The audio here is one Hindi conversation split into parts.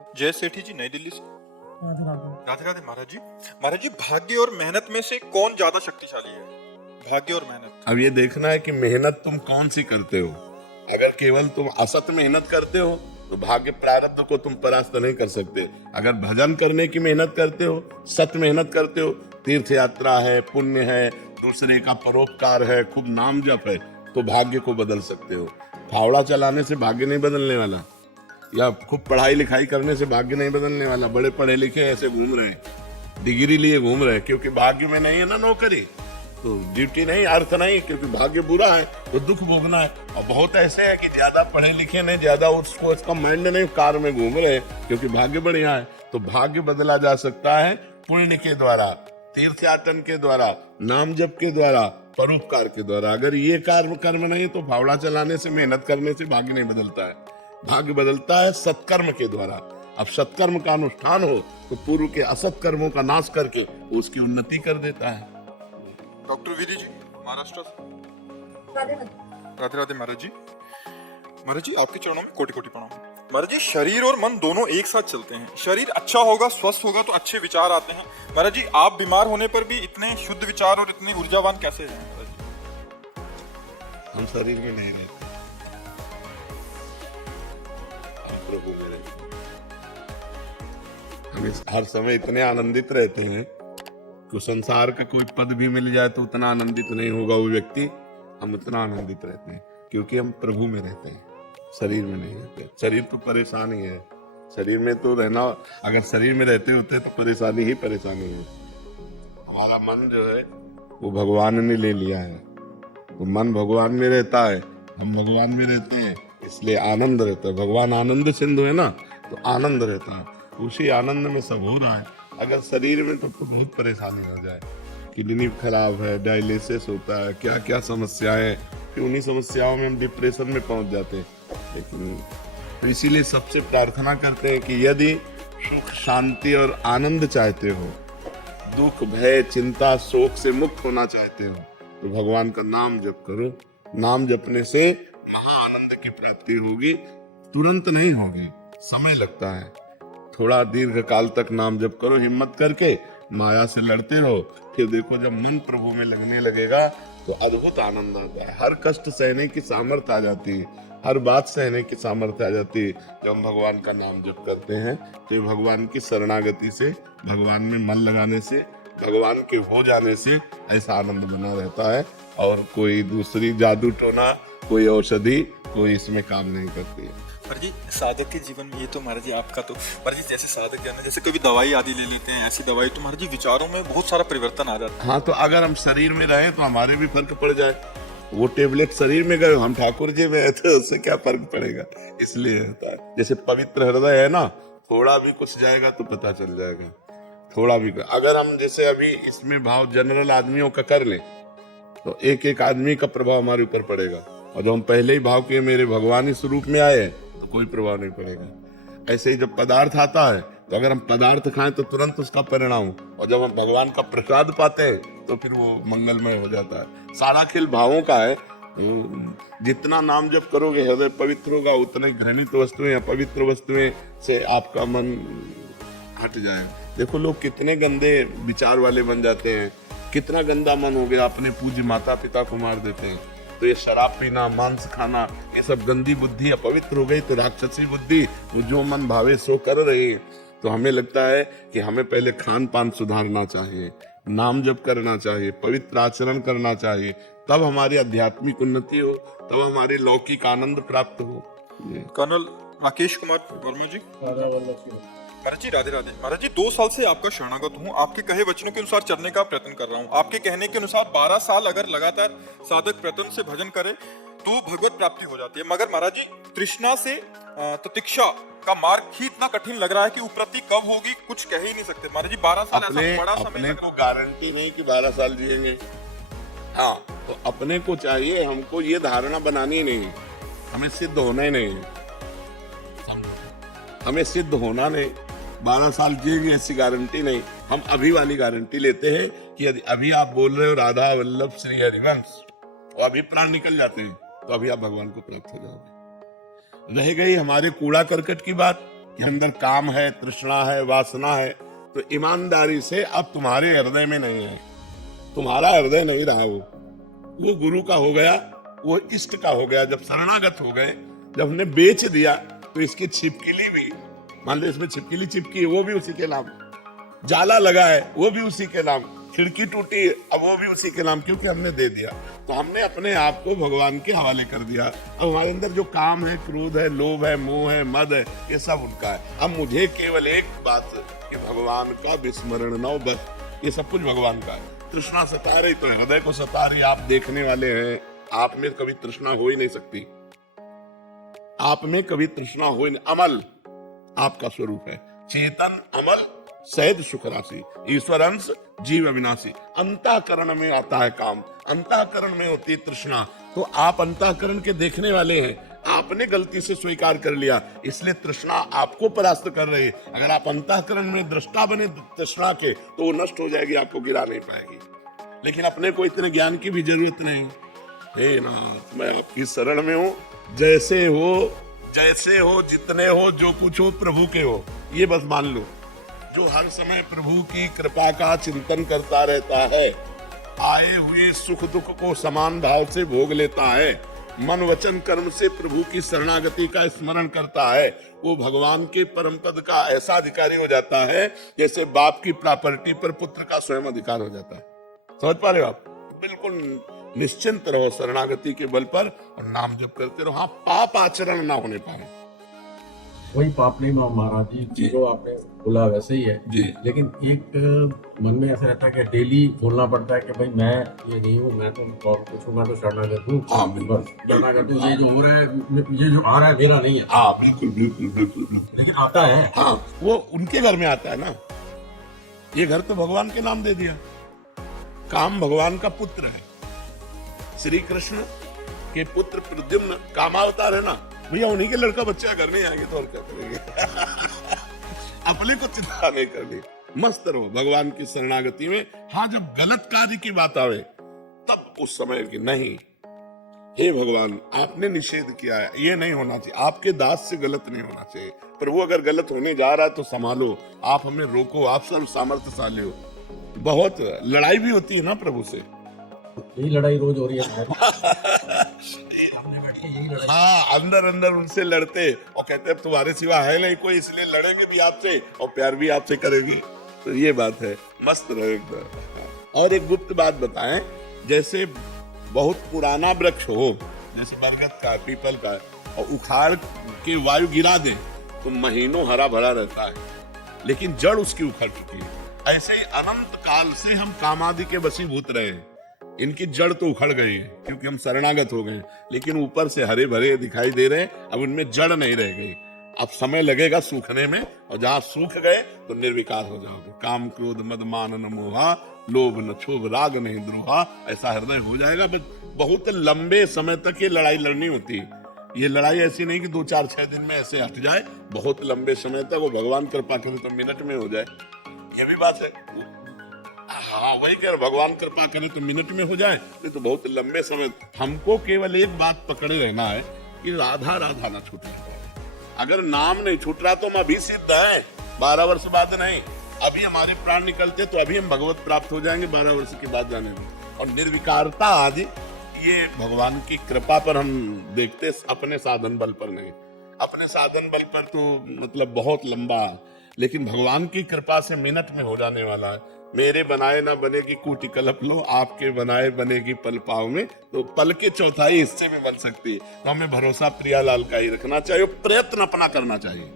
जय सेठी जी, नई दिल्ली से। राधे राधे। राधे राधे महाराज जी। महाराज जी, भाग्य और मेहनत में से कौन ज्यादा शक्तिशाली है? भाग्य और मेहनत। अब ये देखना है कि मेहनत तुम कौन सी करते हो। अगर केवल तुम असत मेहनत करते हो तो भाग्य प्रारब्ध को तुम परास्त नहीं कर सकते। अगर भजन करने की मेहनत करते हो, सत मेहनत करते हो, तीर्थ यात्रा है, पुण्य है, दूसरे का परोपकार है, खूब नाम जप है, तो भाग्य को बदल सकते हो। फावड़ा चलाने से भाग्य नहीं बदलने वाला, या खूब पढ़ाई लिखाई करने से भाग्य नहीं बदलने वाला। बड़े पढ़े लिखे ऐसे घूम रहे हैं, डिग्री लिए घूम रहे हैं, क्योंकि भाग्य में नहीं है ना नौकरी, तो ड्यूटी नहीं, अर्थ नहीं, क्योंकि भाग्य बुरा है तो दुख भोगना है। और बहुत ऐसे है कि ज्यादा पढ़े लिखे नहीं, ज्यादा उसको इसका माइंड नहीं, कार में घूम रहे हैं क्योंकि भाग्य बढ़िया है। तो भाग्य बदला जा सकता है पुण्य के द्वारा, तीर्थ यातन के द्वारा, नाम जप के द्वारा, परोपकार के द्वारा। अगर ये कर्म नहीं तो फावड़ा चलाने से, मेहनत करने से भाग्य नहीं बदलता है। भाग्य बदलता है सत्कर्म के द्वारा। अब सत्कर्म का अनुष्ठान हो तो पूर्व के असत कर्मों का नाश करके उसकी उन्नति कर देता है। डॉक्टर विधि जी, महाराष्ट्र से। राधे राधे। राधे राधे महाराज जी। महाराज जी, आपके चरणों में कोटि कोटि प्रणाम। महाराज जी, शरीर और मन दोनों एक साथ चलते हैं। शरीर अच्छा होगा, स्वस्थ होगा तो अच्छे विचार आते हैं। महाराज जी, आप बीमार होने पर भी इतने शुद्ध विचार और इतने ऊर्जावान कैसे हैं महाराज जी? हम शरीर में नहीं रहते, हम प्रभु में रहते हैं। हम हर समय इतने आनंदित रहते हैं कि संसार का कोई पद भी मिल जाए तो उतना आनंदित नहीं होगा वो व्यक्ति। हम उतना आनंदित रहते हैं क्योंकि हम प्रभु में रहते हैं, शरीर में नहीं रहते। शरीर तो परेशान ही है, शरीर में तो रहना, अगर शरीर में रहते होते तो परेशानी ही परेशानी है। हमारा मन जो है वो भगवान ने ले लिया है, वो मन भगवान में रहता है, हम भगवान में रहते हैं, इसलिए आनंद रहता है। भगवान आनंद सिंधु है ना, तो आनंद रहता है, उसी आनंद में सब हो रहा है। अगर शरीर में तो बहुत परेशानी हो जाए, किडनी खराब है, डायलिसिस होता है, क्या क्या समस्याएं, फिर उन्हीं समस्याओं में हम डिप्रेशन में पहुंच जाते हैं। लेकिन तो इसीलिए सबसे प्रार्थना करते हैं कि यदि सुख शांति और आनंद चाहते हो, दुख भय चिंता शोक से मुक्त होना चाहते हो, तो भगवान का नाम जप करो। नाम जपने से महाआनंद की प्राप्ति होगी, तुरंत नहीं होगी, समय लगता है। थोड़ा दीर्घ काल तक नाम जप करो, हिम्मत करके माया से लड़ते रहो। फिर देखो जब मन प्रभु में लगने लगेगा तो अद्भुत आनंद आता है। हर कष्ट सहने की सामर्थ्य आ जाती है, हर बात सहने की सामर्थ्य आ जाती है जब हम भगवान का नाम जप करते हैं। तो भगवान की शरणागति से, भगवान में मन लगाने से, भगवान के हो जाने से ऐसा आनंद बना रहता है। और कोई दूसरी जादू टोना, कोई औषधि, कोई इसमें काम नहीं करती है। महाराज जी, साधक के जीवन में ये तो महाराज जी आपका तो महाराज जी, जैसे साधक है ना, जैसे कभी दवाई आदि ले लेते हैं, ऐसी दवाई तो महाराज जी विचारों में बहुत सारा परिवर्तन आ जाता है। हाँ, तो अगर हम शरीर में रहे तो हमारे भी फर्क पड़ जाए। वो टेबलेट शरीर में गए, हम ठाकुर जी में है, तो उससे क्या फर्क पड़ेगा। इसलिए होता है, जैसे पवित्र हृदय है ना, थोड़ा भी कुछ जाएगा तो पता चल जाएगा। थोड़ा भी अगर हम जैसे अभी इसमें भाव जनरल आदमियों का कर लें तो एक एक आदमी का प्रभाव हमारे ऊपर पड़ेगा। और जब हम पहले ही भाव के मेरे भगवान इस रूप में आए तो कोई प्रभाव नहीं पड़ेगा। ऐसे ही जब पदार्थ आता है तो अगर हम पदार्थ खाएं तो तुरंत उसका परिणाम, और जब हम भगवान का प्रसाद पाते हैं तो फिर वो मंगलमय हो जाता है। सारा खेल भावों का है। जितना नाम जप करोगे हृदय पवित्र होगा, उतना ही घृणित वस्तुएं या पवित्र वस्तुएं से आपका मन हट जाएगा। देखो लोग कितने गंदे विचार वाले बन जाते हैं, कितना गंदा मन हो गया, अपने पूज्य माता पिता को मार देते हैं। तो ये शराब पीना, मांस खाना, ये सब गंदी बुद्धि अपवित्र हो गई, तो राक्षसी बुद्धि, वो जो मन भावे सो कर रही है। तो हमें लगता है कि हमें पहले खान पान सुधारना चाहिए, नाम जप करना चाहिए, पवित्र आचरण करना चाहिए, तब हमारी आध्यात्मिक उन्नति हो, तब हमारे लौकिक आनंद प्राप्त हो। कर्नल राकेश कुमार वर्मा जी। महाराज जी, राधे राधे। महाराज जी, 2 साल से आपका शरणागत हूँ, आपके कहे वचनों के अनुसार चलने का प्रयत्न कर रहा हूँ। आपके कहने के अनुसार 12 साल अगर लगातार साधक प्रयत्न से भजन करे तो भगवत प्राप्ति हो जाती है। मगर महाराज जी, तृष्णा से प्रतीक्षा का मार्ग ही इतना कठिन लग रहा है कि उपलब्धि कब होगी कुछ कह ही नहीं सकते। महाराज जी, 12 साल ऐसा बड़ा समय अपने लग को रहा है। गारंटी नहीं कि 12 साल जिएंगे। हाँ, तो अपने को चाहिए, हमको ये धारणा बनानी नहीं है, हमें सिद्ध होना ही नहीं है, हमें सिद्ध होना नहीं। 12 साल जिएंगे ऐसी गारंटी नहीं। हम अभी वाली गारंटी लेते हैं कि यदि अभी आप बोल रहे हो राधा वल्लभ श्री हरिवंश, और अभी प्राण निकल जाते हैं तो अभी आप भगवान को प्राप्त हो जाओगे। रह गई हमारे कूड़ा करकट की बात, कि अंदर काम है, तृष्णा है, वासना है, तो ईमानदारी से अब तुम्हारे हृदय में नहीं है, तुम्हारा हृदय नहीं रहा वो गुरु का हो गया, वो इष्ट का हो गया। जब शरणागत हो गए, जब हमने बेच दिया, तो इसकी छिपकली भी, मान लो इसमें छिपकली चिपकी है, वो भी उसी के नाम, जाला लगा है वो भी उसी के नाम, खिड़की टूटी है अब वो भी उसी के नाम, क्योंकि हमने दे दिया। तो हमने अपने आप को भगवान के हवाले कर दिया। अब हमारे अंदर जो काम है, क्रोध है, लोभ है, मोह है, मद है, ये सब उनका है। अब मुझे केवल एक बात कि भगवान का विस्मरण न हो, बस, ये सब कुछ भगवान का है। तृष्णा सता रही तो हृदय को सता रही, आप देखने वाले हैं, आप में कभी तृष्णा हो ही नहीं सकती, आप में कभी तृष्णा हो ही नहीं। अमल आपका स्वरूप है, चेतन अमल सहज सुख राशि, ईश्वर अंश जीव अविनाशी। अंतःकरण में आता है काम, अंतःकरण में होती है तृष्णा। तो आप अंतःकरण के देखने वाले हैं, आपने गलती से स्वीकार कर लिया, इसलिए तृष्णा आपको परास्त कर रही है। अगर आप अंतःकरण में दृष्टा बने तृष्णा के, तो वो नष्ट हो जाएगी, आपको गिरा नहीं पाएगी। लेकिन अपने को इतने ज्ञान की भी जरूरत नहीं। हे नाथ, मैं आपकी शरण में हूँ, जैसे हो, जितने हो, जो कुछ हो, प्रभु के हो, ये बस मान लो। जो हर समय प्रभु की कृपा का चिंतन करता रहता है, आए हुए सुख दुख को समान भाव से भोग लेता है, मन वचन कर्म से प्रभु की शरणागति का स्मरण करता है, वो भगवान के परम पद का ऐसा अधिकारी हो जाता है जैसे बाप की प्रॉपर्टी पर पुत्र का स्वयं अधिकार हो जाता है। समझ पा रहे हो आप? बिल्कुल निश्चिंत रहो शरणागति के बल पर और नाम जप करते रहो। हाँ, पाप आचरण ना होने पाए, वही पाप नहीं महाराज जी, जो आपने बोला वैसे ही है जी। लेकिन एक मन में ऐसा रहता है कि डेली बोलना पड़ता है कि भाई मैं ये नहीं हूँ, मैं तो कुछ हूँ, मैं तो शरणागत हूँ। हाँ, बस शरणागत हूँ, ये जो हो रहा है, ये जो आ रहा है मेरा नहीं है। हाँ, बिल्कुल बिल्कुल बिल्कुल बिल्कुल। लेकिन आता है। हाँ, वो उनके घर में आता है ना, ये घर तो भगवान के नाम दे दिया। काम भगवान का पुत्र है, श्री कृष्ण के पुत्र प्रद्युम्न कामावतार है ना भैया, उन्हीं के लड़का बच्चा घर नहीं आएंगे तो और क्या करेंगे। अपने को चिंता नहीं करनी, मस्त रहो भगवान की शरणागति में। हाँ, जब गलत कार्य की बात आवे तब उस समय की नहीं, हे भगवान आपने निषेध किया है, ये नहीं होना चाहिए, आपके दास से गलत नहीं होना चाहिए। प्रभु अगर गलत होने जा रहा है तो संभालो, आप हमें रोको, आप सर्व सामर्थ्यशाली हो। बहुत लड़ाई भी होती है ना प्रभु से, यही लड़ाई रोज हो रही है। हमने बैठ के यही लड़ाई, हाँ, अंदर अंदर उनसे लड़ते और कहते हैं तुम्हारे सिवा है नहीं कोई, इसलिए लड़ेंगे भी आपसे और प्यार भी आपसे करेंगे। तो ये बात है, मस्त रहो एकदम। और एक गुप्त बात बताएं, जैसे बहुत पुराना वृक्ष हो, जैसे बरगद का, पीपल का, और उखाड़ के वायु गिरा दे तो महीनों हरा भरा रहता है, लेकिन जड़ उसकी उखड़ चुकी है। ऐसे ही अनंत काल से हम कामादि के वशीभूत रहे हैं, इनकी जड़ तो उखड़ गई है क्योंकि हम शरणागत हो गए, लेकिन ऊपर से हरे भरे दिखाई दे रहे हैं, अब उनमें जड़ नहीं रह गई। अब समय लगेगा सूखने में, और जहां सूख गए तो निर्विकार हो जाओगे। काम क्रोध मद मान न मोहा, लोभ न क्षोभ राग नहीं द्रोहा, ऐसा हृदय हो जाएगा। बहुत लंबे समय तक ये लड़ाई लड़नी होती है। ये लड़ाई ऐसी नहीं कि 2-4-6 दिन में ऐसे हट जाए, बहुत लंबे समय तक। वो भगवान कृपा करे तो मिनट में हो जाए, ये भी बात है। हाँ, वही कह रहे, भगवान कृपा करे तो मिनट में हो जाए, नहीं तो बहुत लंबे समय। हमको केवल एक बात पकड़े रहना है कि राधा राधा ना छूटे। अगर नाम नहीं छूट रहा तो हम अभी सिद्ध हैं, 12 वर्ष बाद नहीं। अभी हमारे प्राण निकलते तो अभी हम भगवत प्राप्त हो जाएंगे, 12 वर्ष के बाद जाने में। और निर्विकारता आदि ये भगवान की कृपा पर हम देखते, अपने साधन बल पर नहीं। अपने साधन बल पर तो मतलब बहुत लंबा, लेकिन भगवान की कृपा से मिनट में हो जाने वाला है। मेरे बनाए ना बनेगी कूटी कलप लो, आपके बनाए बनेगी पल पाव में, तो पल के चौथाई हिस्से में बन सकती है। तो हमें भरोसा प्रियालाल का ही रखना चाहिए, प्रयत्न अपना करना चाहिए।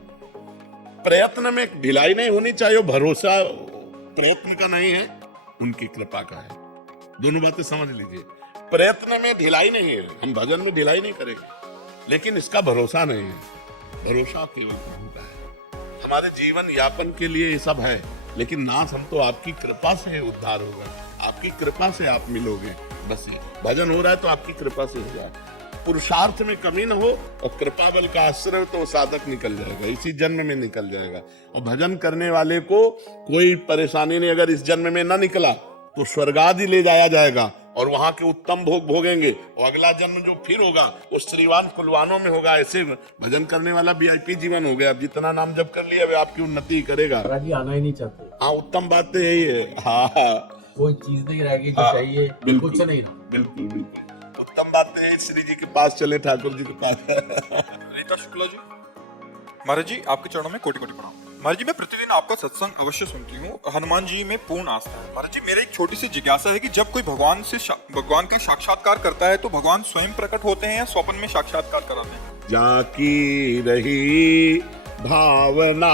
प्रयत्न में ढिलाई नहीं होनी चाहिए, भरोसा प्रयत्न का नहीं है, उनकी कृपा का है। दोनों बातें समझ लीजिए, प्रयत्न में ढिलाई नहीं है, हम भजन में ढिलाई नहीं करेंगे, लेकिन इसका भरोसा नहीं है। भरोसा केवल प्रभु का है। हमारे जीवन यापन के लिए ये सब है, लेकिन नाथ हम तो आपकी कृपा से उद्धार होगा, आपकी कृपा से आप मिलोगे। बस ये भजन हो रहा है तो आपकी कृपा से हो जाए, पुरुषार्थ में कमी न हो, और कृपा बल का आश्रय हो तो साधक निकल जाएगा, इसी जन्म में निकल जाएगा। और भजन करने वाले को कोई परेशानी नहीं, अगर इस जन्म में न निकला तो स्वर्ग आदि ले जाया जाएगा, और वहां के उत्तम भोग भोगेंगे और अगला जन्म जो फिर होगा वो श्रीवान कुलवानों में होगा। ऐसे भजन करने वाला वीआईपी जीवन हो गया। अब जितना नाम जप कर लिया वे आपकी उन्नति ही करेगा। महाराज जी आना ही नहीं चाहते, हाँ, उत्तम बात तो यही है। हाँ, कोई चीज नहीं रहेगी जो हाँ, चाहिए, बिल्कुल। कुछ से नहीं। बिल्कुल बिल्कुल उत्तम बात है। श्री जी के पास चले, ठाकुर जी के पास। रीता शुक्ला जी, महाराज जी आपके चरणों में कोटि कोटि प्रणाम। महाराज जी मैं प्रतिदिन आपका सत्संग अवश्य सुनती हूँ। हनुमान जी में पूर्ण आस्था है। महाराज जी मेरा एक छोटी सी जिज्ञासा है कि जब कोई भगवान का साक्षात्कार करता है तो भगवान स्वयं प्रकट होते हैं या स्वप्न में साक्षात्कार कराते हैं? जाकी रही भावना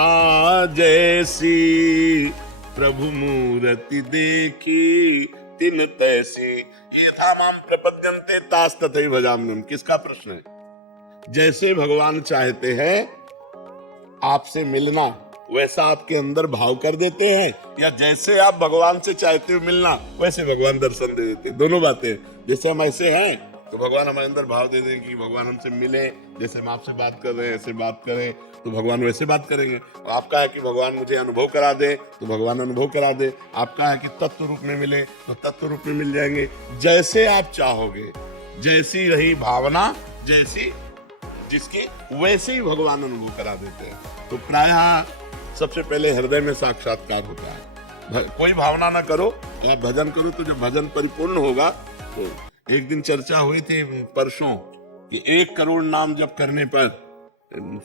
जैसी, प्रभु मूर्ति देखी तिन तैसी, ये धामाम प्रपद्यन्ते तास तथैव भजाम्यहम्। किसका प्रश्न है? जैसे भगवान चाहते हैं आपसे मिलना वैसा आपके अंदर भाव कर देते हैं, या जैसे आप भगवान से चाहते हो मिलना वैसे भगवान दर्शन दे देते हैं। दोनों बातें। जैसे हम ऐसे हैं तो भगवान हमारे अंदर भाव दे दें कि भगवान हमसे मिले, जैसे हम आपसे बात कर रहे हैं ऐसे बात करें तो भगवान वैसे बात करेंगे। और आपका है कि भगवान मुझे अनुभव करा दे तो भगवान अनुभव करा दे। आपका है कि तत्व रूप में मिले तो तत्व रूप में मिल जाएंगे। जैसे आप चाहोगे, जैसी रही भावना जैसी जिसकी, वैसे ही भगवान अनुभव करा देते हैं। तो प्रायः सबसे पहले हृदय में साक्षात्कार होता है। कोई भावना ना करो, आप भजन करो तो जब भजन परिपूर्ण होगा तो एक दिन चर्चा हुई थी परसों कि 1 करोड़ नाम जप करने पर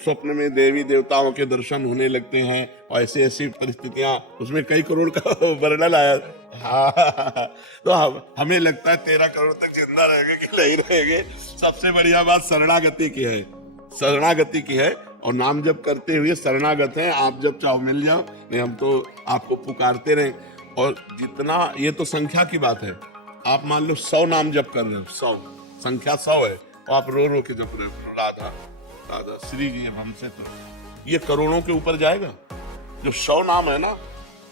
स्वप्न में देवी देवताओं के दर्शन होने लगते हैं और ऐसी ऐसी परिस्थितियां, उसमें कई करोड़ का वर्णन आया। हाँ, तो हमें लगता है 13 करोड़ तक जिंदा रहेंगे कि नहीं रहेंगे। सबसे बढ़िया बात शरणागति की है, शरणागति की है। और नाम जप करते हुए शरणागत हैं। आप जब चाहो मिल जाओ, नहीं हम तो आपको पुकारते रहे। और जितना, ये तो संख्या की बात है। आप मान लो 100 नाम जप कर रहे हो, 100 संख्या 100 है और आप रो रो के जप रहे हो राधा राधा श्री जी अब हमसे, तो ये करोड़ों के ऊपर जाएगा। जो 100 नाम है ना,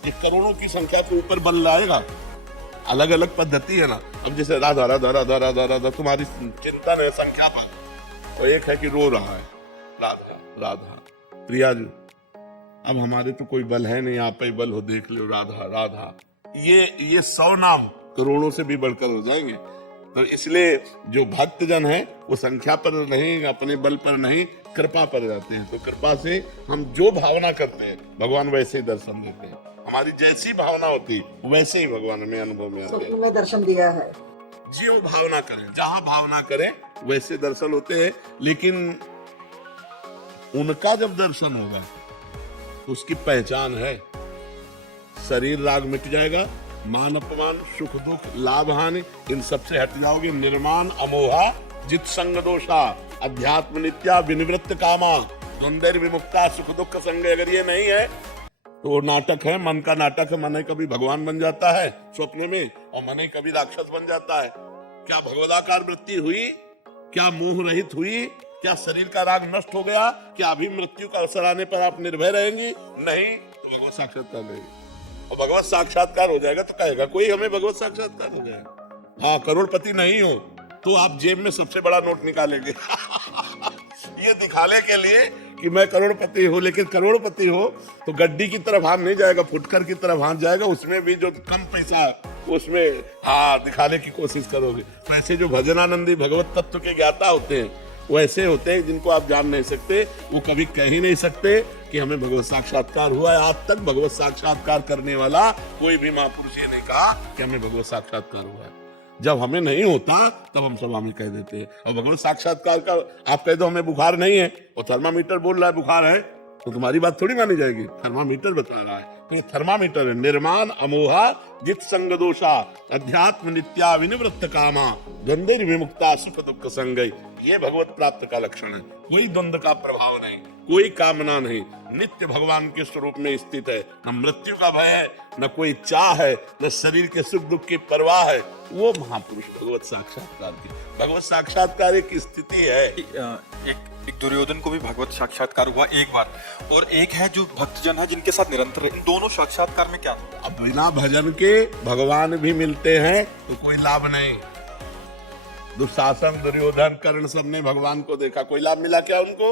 ये करोड़ों की संख्या के ऊपर बन जाएगा। अलग अलग पद्धति है ना। अब जैसे राधा राधा राधा राधा राधा तुम्हारी चिंतन है संख्या पर, और एक है कि रो रहा है राधा राधा प्रिया जी। अब हमारे तो कोई बल है नहीं, आप ही बल हो, देख लो राधा राधा। ये 100 नाम करोड़ों से भी बढ़कर हो जाएंगे। तो इसलिए जो भक्त जन है वो संख्या पर नहीं, अपने बल पर नहीं, कृपा पर जाते हैं। तो कृपा से हम जो भावना करते हैं भगवान वैसे ही दर्शन देते हैं। हमारी जैसी भावना होती वैसे ही भगवान हमें अनुभव में आते हैं। स्वप्न में दर्शन दिया है। जो भावना करें, जहां भावना करें वैसे दर्शन होते हैं। लेकिन उनका जब दर्शन होगा तो उसकी पहचान है। शरीर राग मिट जाएगा, मान अपमान सुख दुख लाभ हानि इन सबसे हट जाओगे। निर्माण अमोहा जित संग दोषा अध्यात्म नित्या विनिवृत्त कामा द्वंद्व विमुक्ता सुख दुख संग। अगर ये नहीं है तो वो नाटक है, मन का नाटक है। मन ही कभी भगवान बन जाता है स्वप्न में और मन ही कभी राक्षस बन जाता है। क्या भगवदाकार वृत्ति हुई? क्या मोह रहित हुई? क्या शरीर का राग नष्ट हो गया? क्या अभी मृत्यु का अवसर आने पर आप निर्भय रहेंगी? नहीं, तो भगवत साक्षात्कार रहेगी। और भगवत साक्षात्कार हो जाएगा तो कहेगा कोई हमें भगवत साक्षात्कार हो गया। हाँ, करोड़पति नहीं हो तो आप जेब में सबसे बड़ा नोट निकालेंगे ये दिखाने के लिए कि मैं करोड़पति हूँ। लेकिन करोड़पति हो तो गड्डी की तरफ हाथ नहीं जाएगा, फुटकर की तरफ हाथ जाएगा। उसमें भी जो कम पैसा उसमें दिखाने की कोशिश करोगे। तो ऐसे जो भजनानंदी भगवत तत्व के ज्ञाता होते हैं वो ऐसे होते हैं जिनको आप जान नहीं सकते। वो कभी कह ही नहीं सकते कि हमें भगवत साक्षात्कार हुआ है। आज तक भगवत साक्षात्कार करने वाला कोई भी महापुरुष ये नहीं कहा कि हमें भगवत साक्षात्कार हुआ है। जब हमें नहीं होता तब हम सब हमें कह देते हैं। और भगवत साक्षात्कार का आप कह दो हमें बुखार नहीं है और थर्मामीटर बोल रहा है बुखार है, तो तुम्हारी बात थोड़ी मानी जाएगी। थर्मामीटर बता रहा है तो ये थर्मामीटर है। निर्माण अमोहा जित संग दोषा अध्यात्म नित्या विनिवृत्त कामा द्वंद्व विमुक्ता सुख दुख संगई। ये भगवत प्राप्त का लक्षण है। कोई द्वंद्व का प्रभाव नहीं, कोई कामना नहीं, नित्य भगवान के स्वरूप में स्थित है। न मृत्यु का भय है, न कोई चाह है, न शरीर के सुख दुख की परवाह है। वो महापुरुष भगवत साक्षात्कार की। भगवत साक्षात्कार एक स्थिति है। एक दुर्योधन को भी भगवत साक्षात्कार हुआ एक बार, और एक है जो भक्तजन है जिनके साथ निरंतर है। इन दोनों साक्षात्कार में क्या होता है? अब बिना भजन के भगवान भी मिलते हैं तो कोई लाभ नहीं। दुशासन दुर्योधन कर्ण सबने भगवान को देखा, कोई लाभ मिला क्या उनको?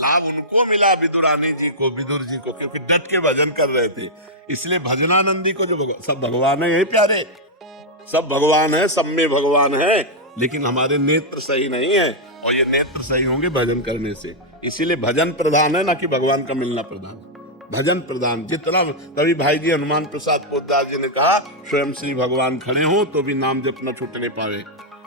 लाभ उनको मिला विदुरानी जी को, विदुर जी को, क्योंकि डट के भजन कर रहे थे। इसलिए भजनानंदी को जो सब भगवान है यही प्यारे, सब भगवान है, सब में भगवान है, लेकिन हमारे नेत्र सही नहीं है, और ये नेत्र सही होंगे भजन करने से। इसीलिए भजन प्रधान है, ना कि भगवान का मिलना प्रधान। भजन प्रधान जितना, कभी भाई जी हनुमान प्रसाद पोद्दार जी ने कहा, स्वयं श्री भगवान खड़े हो तो भी नाम जप न छूटने पावे।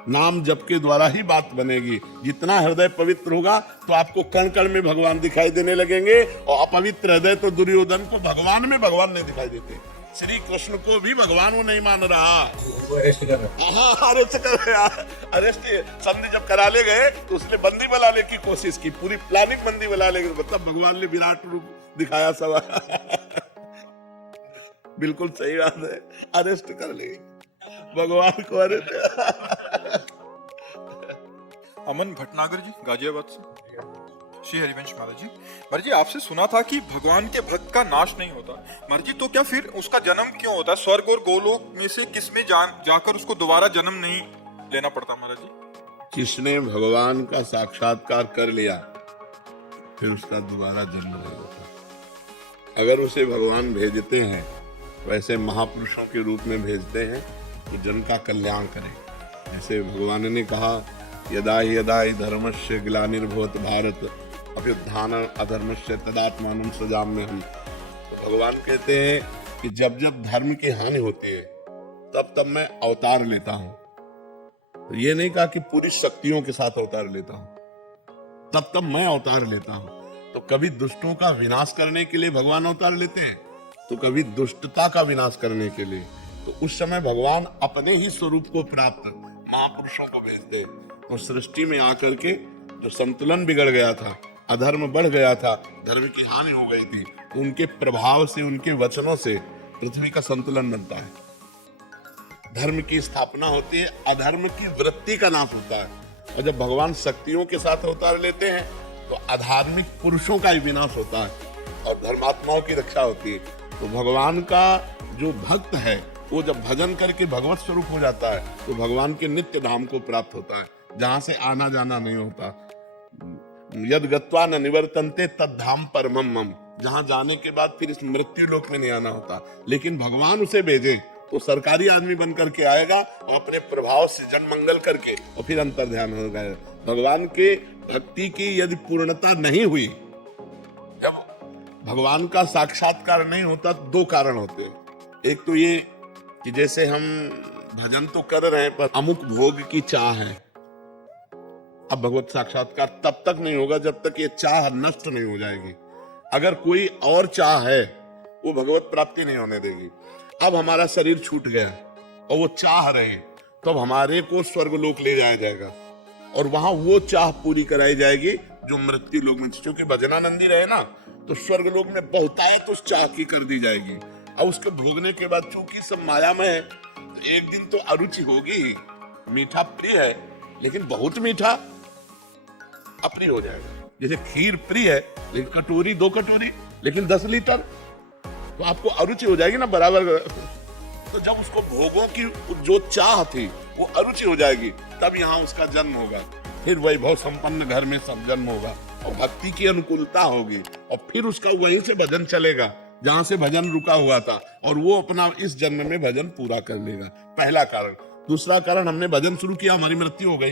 नाम जप के द्वारा ही बात बनेगी। जितना हृदय पवित्र होगा तो आपको कण कण में भगवान दिखाई देने लगेंगे, और अपवित्र हृदय तो दुर्योधन को भगवान में भगवान नहीं दिखाई देते। श्री कृष्ण को भी भगवान वो नहीं मान रहा। उनको अरेस्ट कर रहा है। हाँ, अरेस्ट कर रहा है। अरेस्ट संधि जब करा ले गए तो उसने बंदी बनाने की कोशिश की, पूरी प्लानिंग बंदी बना ले गए, मतलब भगवान ने विराट रूप दिखाया सब। बिल्कुल सही बात है, अरेस्ट कर ले भगवान को, अरेस्ट। अमन भटनागर जी गाजियाबाद से। श्री हरिवंश महाराज जी, महाराज जी आपसे सुना था कि भगवान के भक्त का नाश नहीं होता। महाराज जी तो क्या फिर उसका जन्म क्यों होता है? स्वर्ग और गोलोक में से किसमें जाकर उसको दोबारा जन्म नहीं लेना पड़ता महाराज जी? जिसने भगवान का साक्षात्कार कर लिया फिर उसका दोबारा जन्म नहीं होता। अगर उसे भगवान भेजते हैं, वैसे महापुरुषों के रूप में भेजते हैं तो जन का कल्याण करें। जैसे भगवान ने कहा, यदा ही धर्मस्य ग्लानिर्भवत भारत अभ्युत्थान अधर्मस्य तदात्मानं सृजाम्यहम्। तो भगवान कहते हैं कि जब जब धर्म की हानि होती है तब तब मैं अवतार लेता हूं। तो ये नहीं कहा कि पूरी शक्तियों के साथ अवतार लेता हूं, तब तब मैं अवतार लेता हूं। तो कभी दुष्टों का विनाश करने के लिए भगवान अवतार लेते हैं, तो कभी दुष्टता का विनाश करने के लिए। तो उस समय भगवान अपने ही स्वरूप को प्राप्त महापुरुषों को भेजते हैं। तो सृष्टि में आकर के जो संतुलन बिगड़ गया था, अधर्म बढ़ गया था, धर्म की हानि हो गई थी, तो उनके प्रभाव से, उनके वचनों से पृथ्वी का संतुलन बनता है, धर्म की स्थापना होती है, अधर्म की वृत्ति का नाश होता है। और जब भगवान शक्तियों के साथ अवतार लेते हैं तो अधार्मिक पुरुषों का ही विनाश होता है और धर्मात्माओं की रक्षा होती है। तो भगवान का जो भक्त है वो जब भजन करके भगवत स्वरूप हो जाता है तो भगवान के नित्य धाम को प्राप्त होता है, जहां से आना जाना नहीं होता। यद गत्वा न निवर्तन्ते तद धाम परमम मम, जहां जाने के बाद फिर इस मृत्यु लोक में नहीं आना होता। लेकिन भगवान उसे भेजे तो सरकारी आदमी बन करके आएगा और अपने प्रभाव से जन मंगल करके और फिर अंतर ध्यान हो गया। भगवान के भक्ति की यदि पूर्णता नहीं हुई, जब भगवान का साक्षात्कार नहीं होता, तो दो कारण होते हैं। एक तो ये कि जैसे हम भजन तो कर रहे हैं पर अमुक भोग की चाह है। अब भगवत साक्षात्कार तब तक नहीं होगा जब तक ये चाह नष्ट नहीं हो जाएगी। अगर कोई और चाह है वो भगवत प्राप्ति नहीं होने देगी। अब हमारा शरीर छूट गया और वो चाह रहे, तो अब हमारे को स्वर्गलोक ले जाया जाएगा और वहां वो चाह पूरी कराई जाएगी जो मृत्यु लोक में, क्योंकि भजनानंदी रहे ना, तो स्वर्गलोक में बहुतायत उस चाह की कर दी जाएगी। और उसके भोगने के बाद चूंकि सब मायामय है, तो एक दिन तो अरुचि होगी ही। मीठा प्रिय है लेकिन बहुत मीठा अप्रिय हो जाएगा। जैसे खीर प्रिय है लेकिन कटोरी, 2 कटोरी लेकिन 10 लीटर, तो आपको अरुचि हो जाएगी ना बराबर। तो जब उसको भोगों की जो चाह थी वो अरुचि हो जाएगी, तब यहाँ उसका जन्म होगा। फिर वैभव संपन्न घर में सब जन्म होगा और भक्ति की अनुकूलता होगी और फिर उसका वहीं से भजन चलेगा जहां से भजन रुका हुआ था, और वो अपना इस जन्म में भजन पूरा कर लेगा। पहला कारण। दूसरा कारण, हमने भजन शुरू किया, हमारी मृत्यु हो गई,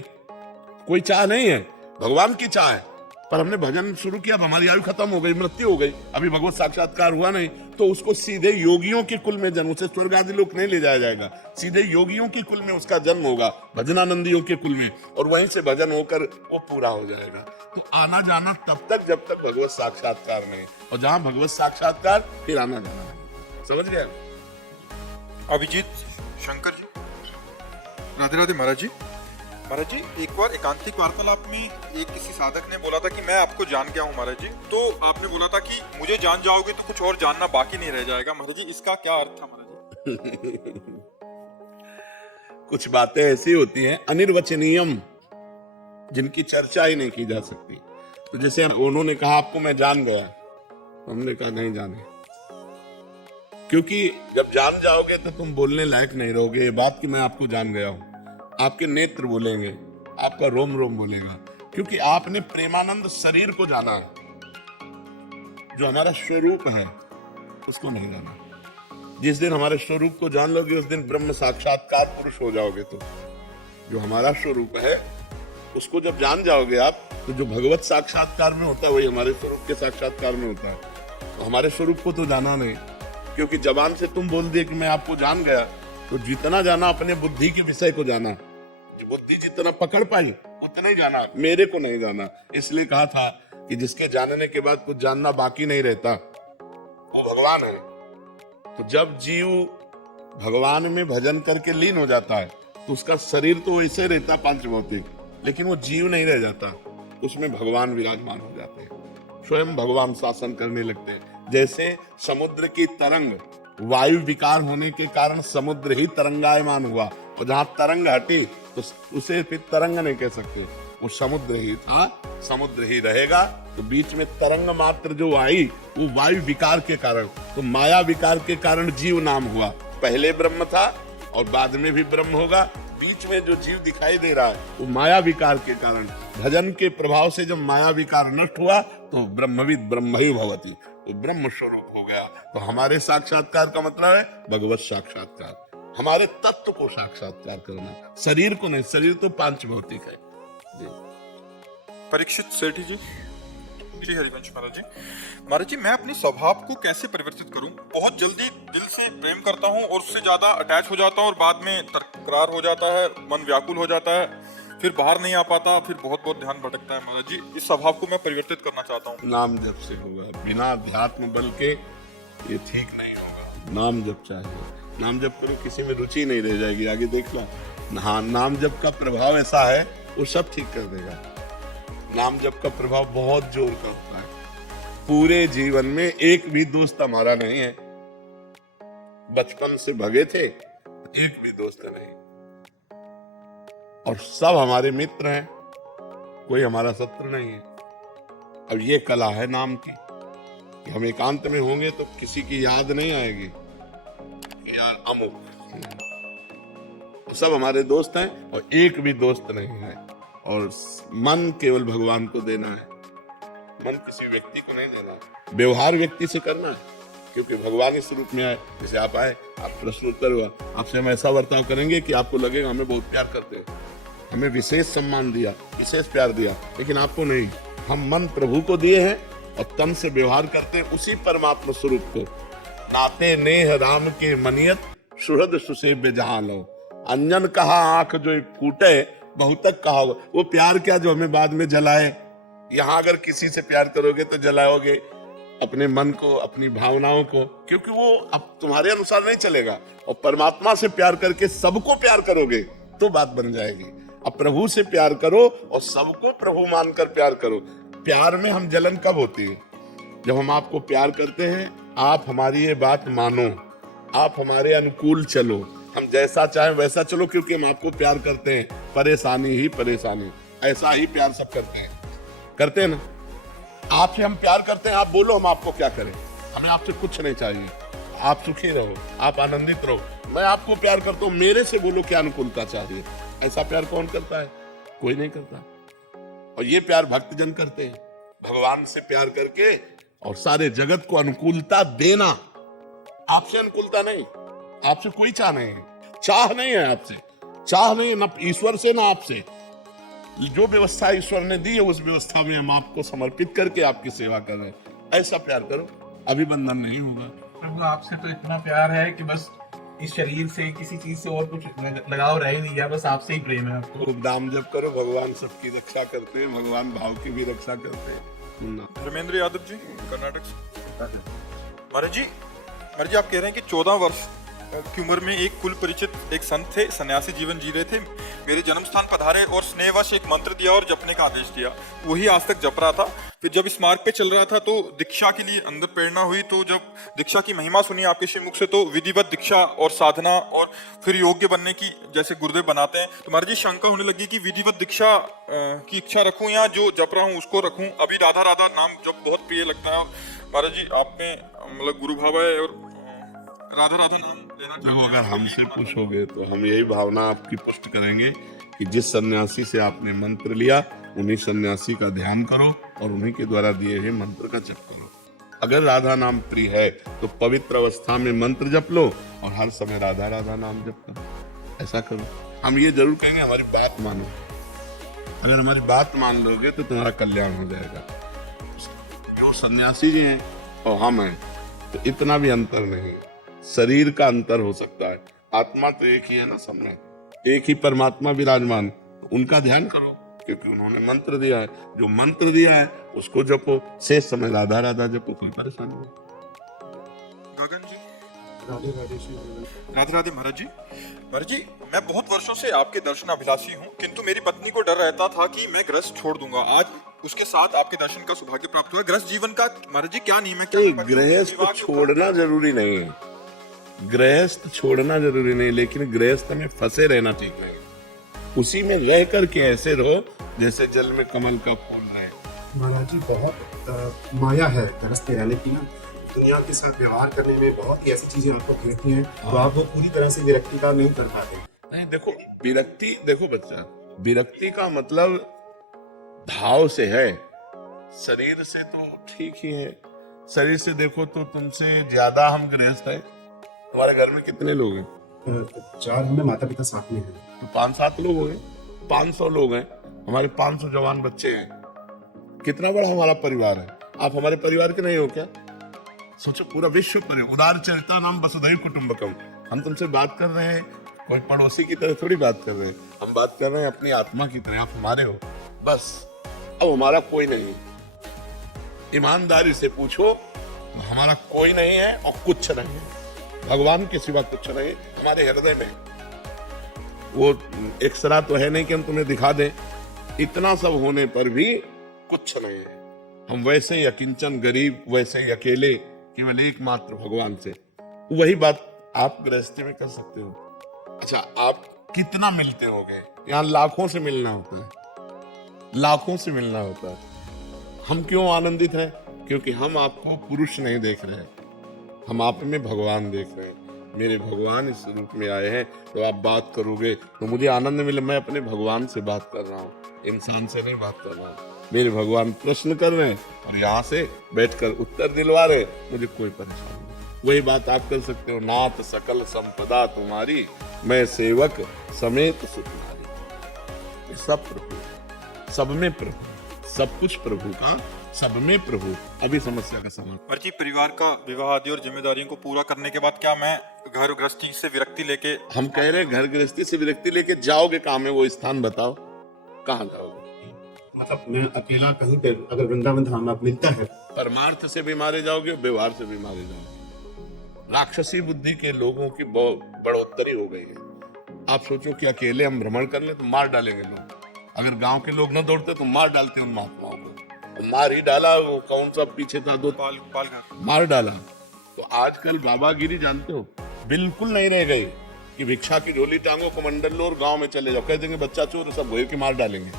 कोई चाह नहीं है, भगवान की चाह है, पर हमने भजन शुरू किया, हमारी आयु खत्म हो गई, मृत्यु हो गई, अभी भगवत साक्षात्कार हुआ नहीं, तो उसको सीधे योगियों के कुल में जन्म, उसे स्वर्ग आदि लोक नहीं ले जाया जाएगा, सीधे योगियों के कुल में उसका जन्म होगा, भजनानंदियों के कुल में, और वहीं से भजन होकर वो पूरा हो जाएगा। तो आना जाना तब तक जब तक भगवत साक्षात्कार नहीं, और जहां भगवत साक्षात्कार फिर आना जाना नहीं। समझ गए? अभिजीत शंकर जी, राधे राधे महाराज जी। महाराज जी, एक बार एकांतिक वार्तालाप में एक किसी साधक ने बोला था कि मैं आपको जान गया हूँ महाराज जी, तो आपने बोला था कि मुझे जान जाओगे तो कुछ और जानना बाकी नहीं रह जाएगा। महाराज जी, इसका क्या अर्थ था महाराज जी? कुछ बातें ऐसी होती हैं अनिर्वचनीयम, जिनकी चर्चा ही नहीं की जा सकती। तो जैसे उन्होंने कहा आपको मैं जान गया, तो हमने कहा नहीं जाने, क्योंकि जब जान जाओगे तो तुम बोलने लायक नहीं रहोगे। ये बात कि मैं आपको जान गया हूं, आपके नेत्र बोलेंगे, आपका रोम रोम बोलेगा, क्योंकि आपने प्रेमानंद शरीर को जाना है, जो हमारा स्वरूप है उसको नहीं जाना। जिस दिन हमारे स्वरूप को जान लोगे उस दिन ब्रह्म साक्षात्कार पुरुष हो जाओगे। तो जो हमारा स्वरूप है उसको जब जान जाओगे आप, तो जो भगवत साक्षात्कार में होता है वही हमारे स्वरूप के साक्षात्कार में होता है। तो हमारे स्वरूप को तो जाना नहीं, क्योंकि जबान से तुम बोल दिए कि मैं आपको जान गया, तो जितना जाना अपने बुद्धि के विषय को जाना, बुद्धि जितना पकड़ पाई उतना ही जाना, मेरे को नहीं जाना। इसलिए कहा था कि जिसके जानने के बाद कुछ जानना बाकी नहीं रहता वो भगवान है। तो जब जीव भगवान में भजन करके लीन हो जाता है तो उसका शरीर तो वैसे रहता पांच भौतिक, लेकिन वो जीव नहीं रह जाता, उसमें भगवान विराजमान हो जाते हैं, स्वयं भगवान शासन करने लगते हैं। जैसे समुद्र की तरंग वायु विकार होने के कारण समुद्र ही तरंगायमान हुआ, और जहां तरंग हटी तो उसे फिर तरंग नहीं कह सकते, वो समुद्र ही था, समुद्र ही रहेगा। तो बीच में तरंग मात्र जो आई वो वायु विकार के कारण, तो माया विकार के कारण जीव नाम हुआ। पहले ब्रह्म था और बाद में भी ब्रह्म होगा, बीच में जो जीव दिखाई दे रहा है वो माया विकार के कारण, भजन के प्रभाव से जब माया विकार नष्ट हुआ तो ब्रह्मविद ब्रह्म ही भवति, तो ब्रह्म स्वरूप हो गया। तो हमारे साक्षात्कार का मतलब है भगवत साक्षात्कार, हमारे तत्व को साक्षात्कार करना, शरीर को नहीं। शरीर तो पांच भौतिक है। परीक्षित सेठी जी, जी हरिवंश महाराज जी। महाराज जी, मैं अपने स्वभाव को कैसे परिवर्तित करूं? बहुत जल्दी दिल से प्रेम करता हूं और उससे ज्यादा अटैच हो जाता हूं और बाद में तकरार हो जाता है, मन व्याकुल हो जाता है, फिर बाहर नहीं आ पाता, फिर बहुत बहुत ध्यान भटकता है। महाराज जी, इस स्वभाव को मैं परिवर्तित करना चाहता हूँ। नाम जप से होगा, बिना अध्यात्म बल के ये ठीक नहीं होगा। नाम जप चाहिए, नाम जप करो, किसी में रुचि नहीं रह जाएगी। आगे देख लो, हाँ, नाम जप का प्रभाव ऐसा है वो सब ठीक कर देगा। नाम जप का प्रभाव बहुत जोर का होता है। पूरे जीवन में एक भी दोस्त हमारा नहीं है, बचपन से भगे थे, एक भी दोस्त नहीं, और सब हमारे मित्र हैं, कोई हमारा शत्रु नहीं है। अब ये कला है नाम की कि हम एकांत में होंगे तो किसी की याद नहीं आएगी कि यार अमुक, सब हमारे दोस्त हैं और एक भी दोस्त नहीं है। और मन केवल भगवान को देना है, मन किसी व्यक्ति को नहीं देना है। व्यवहार व्यक्ति से करना है, क्योंकि भगवान इस रूप में आए। जैसे आप आए, आप प्रश्न उत्तर हुआ, आपसे हम ऐसा बर्ताव करेंगे कि आपको लगेगा हमें बहुत प्यार करते हैं, हमें विशेष सम्मान दिया, विशेष प्यार दिया, लेकिन आपको नहीं। हम मन प्रभु को दिए हैं और तन से व्यवहार करते हैं उसी परमात्मा स्वरूप को। नाते नेह राम के मनियत सुहृद सुसेव्य जहां लो, अंजन कहा आंख जो फूटे बहुतक कहा। वो प्यार क्या जो हमें बाद में जलाए। यहाँ अगर किसी से प्यार करोगे तो जलाओगे अपने मन को, अपनी भावनाओं को, क्योंकि वो अब तुम्हारे अनुसार नहीं चलेगा। और परमात्मा से प्यार करके सबको प्यार करोगे तो बात बन जाएगी। अब प्रभु से प्यार करो और सबको प्रभु मानकर प्यार करो। प्यार में हम जलन कब होती है? जब हम आपको प्यार करते हैं, आप हमारी ये बात मानो, आप हमारे अनुकूल चलो, हम जैसा चाहें वैसा चलो, क्योंकि हम आपको प्यार करते हैं। परेशानी ही परेशानी, ऐसा ही प्यार सब करते हैं ना। आपसे हम प्यार करते हैं, आप बोलो हम आपको क्या करें, हमें आपसे कुछ नहीं चाहिए, आप सुखी रहो, आप आनंदित रहो। मैं आपको प्यार करता हूँ, मेरे से बोलो क्या अनुकूलता चाहिए। ऐसा प्यार कौन करता है? कोई नहीं करता। और ये प्यार भक्तजन करते हैं, भगवान से प्यार करके और सारे जगत को अनुकूलता देना। आपसे अनुकूलता नहीं, आपसे कोई चाह नहीं है, चाह नहीं है आपसे, चाह नहीं, ना ईश्वर से ना आपसे। जो व्यवस्था ईश्वर ने दी है उस व्यवस्था में हम आपको समर्पित करके आपकी सेवा कर रहे हैं। ऐसा प्यार करो, अभिबंधन नहीं होगा। प्रभु आपसे तो इतना प्यार है कि बस इस शरीर से किसी चीज से और कुछ लगाव रह ही नहीं गया, बस आपसे ही प्रेम है आपको। खूब नाम जप करो, भगवान सबकी रक्षा करते हैं, भगवान भाव की भी रक्षा करते हैं। धर्मेंद्र यादव जी, कर्नाटक से। महाराज जी, आप कह रहे हैं कि 14 वर्ष की उम्र में एक कुल परिचित एक संत थे, सन्यासी जीवन जी रहे थे, मेरे जन्म स्थान पधारे और स्नेहवश एक मंत्र दिया और जपने का आदेश दिया। वही आज तक जप रहा था। फिर जब इस मार्ग पे चल रहा था तो दीक्षा के लिए अंदर प्रेरणा हुई। तो जब दीक्षा की महिमा सुनी आपके श्रीमुख से, तो विधिवत दीक्षा और साधना और फिर योग्य बनने की जैसे गुरुदेव बनाते हैं, तो महाराज जी शंका होने लगी कि विधिवत दीक्षा की इच्छा रखूं या जो जप रहा हूँ उसको रखूं। अभी राधा राधा नाम जप बहुत प्रिय लगता है। महाराज जी, आप में मतलब गुरु भाव है और राधा राधा नाम लेना देखो, अगर हमसे पूछोगे तो हम यही भावना आपकी पुष्ट करेंगे कि जिस सन्यासी से आपने मंत्र लिया उन्हीं सन्यासी का ध्यान करो और उन्हीं के द्वारा दिए हुए मंत्र का जप करो। अगर राधा नाम प्रिय है तो पवित्र अवस्था में मंत्र जप लो और हर समय राधा राधा नाम जप करो, ऐसा करो। हम ये जरूर कहेंगे हमारी बात मानो, अगर हमारी बात मान लोगे तो तुम्हारा कल्याण हो जाएगा। जो सन्यासी जी हैं और हम हैं तो इतना भी अंतर नहीं, शरीर का अंतर हो सकता है, आत्मा तो एक ही है ना सब में, एक ही परमात्मा विराजमान, तो उनका ध्यान करो क्योंकि उन्होंने मंत्र दिया है, जो मंत्र दिया है उसको जपो, शेष समय राधा राधा जपो, कोई परेशानी नहीं। गगन जी, राधे राधे महाराज जी। महाराज जी, मैं बहुत वर्षों से आपके दर्शनाभिलाषी हूँ, किंतु मेरी पत्नी को डर रहता था कि मैं गृहस्थ छोड़ दूंगा। आज उसके साथ आपके दर्शन का सौभाग्य प्राप्त हुआ। गृहस्थ जीवन का महाराज जी क्या नियम है? क्या गृहस्थ छोड़ना जरूरी नहीं है, गृहस्थ छोड़ना जरूरी नहीं, लेकिन गृहस्थ में फंसे रहना ठीक नहीं, उसी में रह करके ऐसे रहो जैसे जल में कमल का फूल रहे। महाराज जी, बहुत माया है गृहस्थ रहने की ना, दुनिया के साथ व्यवहार करने में बहुत ही ऐसी चीजें आपको घेरती हैं तो आप वो पूरी तरह से विरक्ति का नहीं कर पाते। नहीं, देखो विरक्ति, देखो बच्चा, विरक्ति का मतलब भाव से है, शरीर से तो ठीक ही है। शरीर से देखो तो तुमसे ज्यादा हम गृहस्थ हैं। तुम्हारे घर में कितने लोग हैं? 4 में माता पिता साथ में हैं, तो 5-7 लोग हैं, 500 लोग हैं, हमारे 500 जवान बच्चे हैं, कितना बड़ा हमारा परिवार है। आप हमारे परिवार के नहीं हो क्या? सोचो, पूरा विश्व पर उदार चरिता नाम वसुधैव कुटुंबकम। हम तुमसे बात कर रहे हैं, कोई पड़ोसी की तरह थोड़ी बात कर रहे हैं, हम बात कर रहे हैं अपनी आत्मा की तरह, आप हमारे हो बस। अब हमारा कोई नहीं, ईमानदारी से पूछो, हमारा कोई नहीं है और कुछ नहीं है, भगवान के सिवा कुछ नहीं हमारे हृदय में। वो एक्सरा तो है नहीं कि हम तुम्हें दिखा दें, इतना सब होने पर भी कुछ नहीं है। हम वैसे ही अकिंचन गरीब, वैसे ही अकेले, केवल एकमात्र भगवान से। वही बात आप गृहस्थी में कर सकते हो। अच्छा, आप कितना मिलते होगे? यहाँ लाखों से मिलना होता है, लाखों से मिलना होता है। हम क्यों आनंदित हैं? क्योंकि हम आपको पुरुष नहीं देख रहे हैं, हम आप में भगवान देख रहे हैं। मेरे भगवान इस रूप में आए हैं, तो आप बात करोगे तो मुझे आनंद मिले। मैं अपने भगवान से बात कर रहा हूँ, इंसान से नहीं बात कर रहा हूँ। मेरे भगवान प्रश्न कर रहे हैं और यहाँ से बैठकर उत्तर दिलवा रहे, मुझे कोई परेशानी नहीं। वही बात आप कर सकते हो, नाथ सकल संपदा तुम्हारी, मैं सेवक समेत सुकुमारी। सब प्रभु, सब में प्रभु, सब कुछ प्रभु का, सब में प्रभु। अभी समस्या का समाधान। महाराज जी, परिवार का विवाह आदि और जिम्मेदारियों को पूरा करने के बाद क्या मैं घर गृहस्थी से विरक्ति लेके? हम कह रहे हैं घर गृहस्थी से विरक्ति लेके जाओगे कहाँ में? वो स्थान बताओ, कहाँ जाओगे? मतलब मैं अकेला कहीं पे अगर वृंदावन धाम में मिलता है, परमार्थ से भी मारे जाओगे, व्यवहार से भी मारे जाओगे। राक्षसी बुद्धि के लोगों की बढ़ोतरी हो गई है। आप सोचो कि अकेले हम भ्रमण कर ले तो मार डालेंगे लोग। अगर गांव के लोग न दौड़ते तो मार डालते उन महात्माओं को, मार ही डाला। वो कौन सा पीछे था, दो पालघर मार डाला। तो आजकल बाबागिरी जानते हो बिल्कुल नहीं रह गई कि भिक्षा की झोली टांगो, कमंडल लो और गांव में चले जाओ, कह देंगे बच्चा चोर, सब घेर के मार डालेंगे।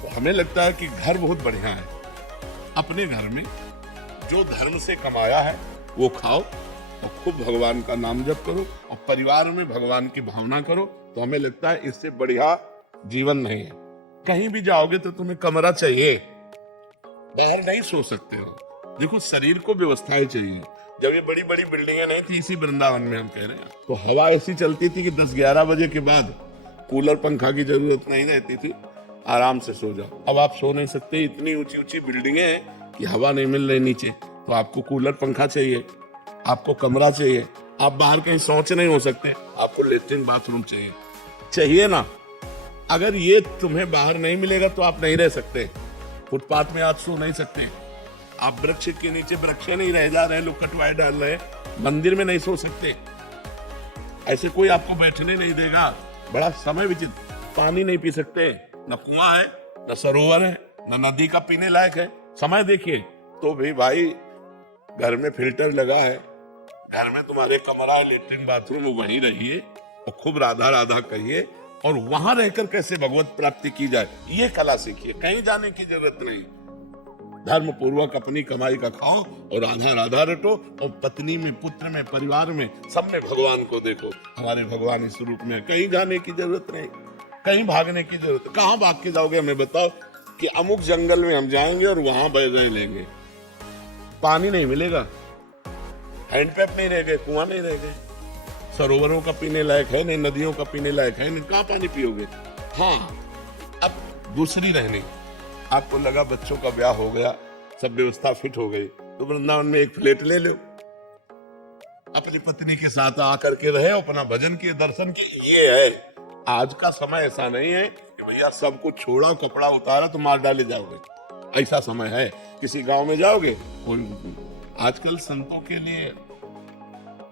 तो हमें लगता है कि घर बहुत बढ़िया है। अपने घर में जो धर्म से कमाया है वो खाओ और खूब भगवान का नाम जप करो और परिवार में भगवान की भावना करो, तो हमें लगता है इससे बढ़िया जीवन नहीं है। कहीं भी जाओगे तो तुम्हें कमरा चाहिए, बाहर नहीं सो सकते हो। देखो, शरीर को व्यवस्थाएं चाहिए। जब ये बड़ी बड़ी बिल्डिंगें नहीं थी, इसी वृंदावन में हम कह रहे हैं, तो हवा ऐसी चलती थी कि 10-11 बजे के बाद कूलर पंखा की जरूरत नहीं रहती थी, आराम से सो जाओ। अब आप सो नहीं सकते, इतनी ऊंची ऊंची बिल्डिंगें हैं कि हवा नहीं मिल रही नीचे, तो आपको कूलर पंखा चाहिए, आपको कमरा चाहिए। आप बाहर कहीं शौच नहीं हो सकते, आपको लेट्रिन बाथरूम चाहिए, चाहिए ना। अगर ये तुम्हें बाहर नहीं मिलेगा तो आप नहीं रह सकते। फुटपाथ में आप सो नहीं सकते, आप वृक्ष के नीचे, वृक्ष नहीं रह जा रहे, लोग कटवाए डाल रहे, मंदिर में नहीं सो सकते, ऐसे कोई आपको बैठने नहीं देगा। बड़ा समय विचित्र। पानी नहीं पी सकते, न कुआं है, न सरोवर है, न नदी का पीने लायक है। समय देखिए तो भी भाई घर में फिल्टर लगा है, घर में तुम्हारे कमरा है, लेट्रिन बाथरूम, वहीं रहिए और खूब राधा राधा कहिए और वहां रहकर कैसे भगवत प्राप्ति की जाए ये कला सीखिए। कहीं जाने की जरूरत नहीं, धर्म पूर्वक अपनी कमाई का खाओ और राधा राधा रटो और पत्नी में, पुत्र में, परिवार में, सब में भगवान को देखो। हमारे भगवान इस रूप में, कहीं जाने की जरूरत नहीं, कहीं भागने की जरूरत। कहाँ भाग के जाओगे? हमें बताओ कि अमुक जंगल में हम जाएंगे और वहां बैठे लेंगे, पानी नहीं मिलेगा, हैंडपैप नहीं रह गए, कुआं नहीं रह गए, सरोवरों का पीने लायक है नहीं, नदियों का पीने लायक है नहीं, कहाँ पानी पियोगे। हाँ, अब दूसरी रहनी, आपको लगा बच्चों का ब्याह हो गया, सब व्यवस्था फिट हो गई, तो वृंदावन में एक फ्लैट ले लो, अपनी पत्नी के साथ आकर के रहे, अपना भजन किए, दर्शन किए। ये है आज का समय, ऐसा नहीं है कि भैया सब कुछ छोड़ा, कपड़ा उतारा तो मार डाले जाओगे, ऐसा समय है। किसी गांव में जाओगे, आजकल संतों के लिए,